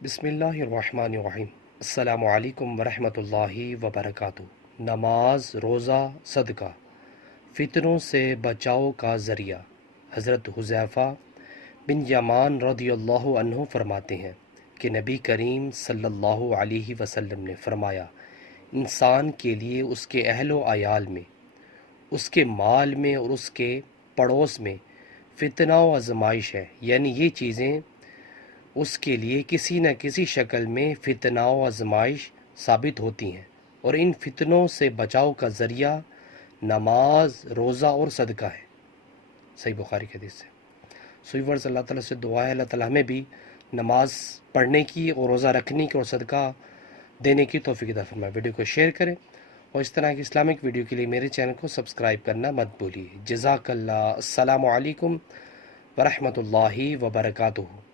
بسم اللہ الرحمن الرحیم۔ السلام علیکم ورحمۃ اللہ وبرکاتہ۔ نماز، روزہ، صدقہ فتنوں سے بچاؤ کا ذریعہ۔ حضرت حذیفہ بن یمان رضی اللہ عنہ فرماتے ہیں کہ نبی کریم صلی اللہ علیہ وسلم نے فرمایا، انسان کے لیے اس کے اہل و عیال میں، اس کے مال میں اور اس کے پڑوس میں فتنہ و آزمائش ہے، یعنی یہ چیزیں اس کے لیے کسی نہ کسی شکل میں فتنہ و آزمائش ثابت ہوتی ہیں، اور ان فتنوں سے بچاؤ کا ذریعہ نماز، روزہ اور صدقہ ہے۔ صحیح بخاری کی حدیث سے۔ ویورز، اللہ تعالیٰ سے دعا ہے اللہ تعالیٰ ہمیں بھی نماز پڑھنے کی اور روزہ رکھنے کی اور صدقہ دینے کی توفیق عطا فرمائے۔ ویڈیو کو شیئر کریں اور اس طرح کی اسلامک ویڈیو کے لیے میرے چینل کو سبسکرائب کرنا مت بھولیے۔ جزاک اللہ۔ السلام علیکم ورحمۃ اللہ وبرکاتہ۔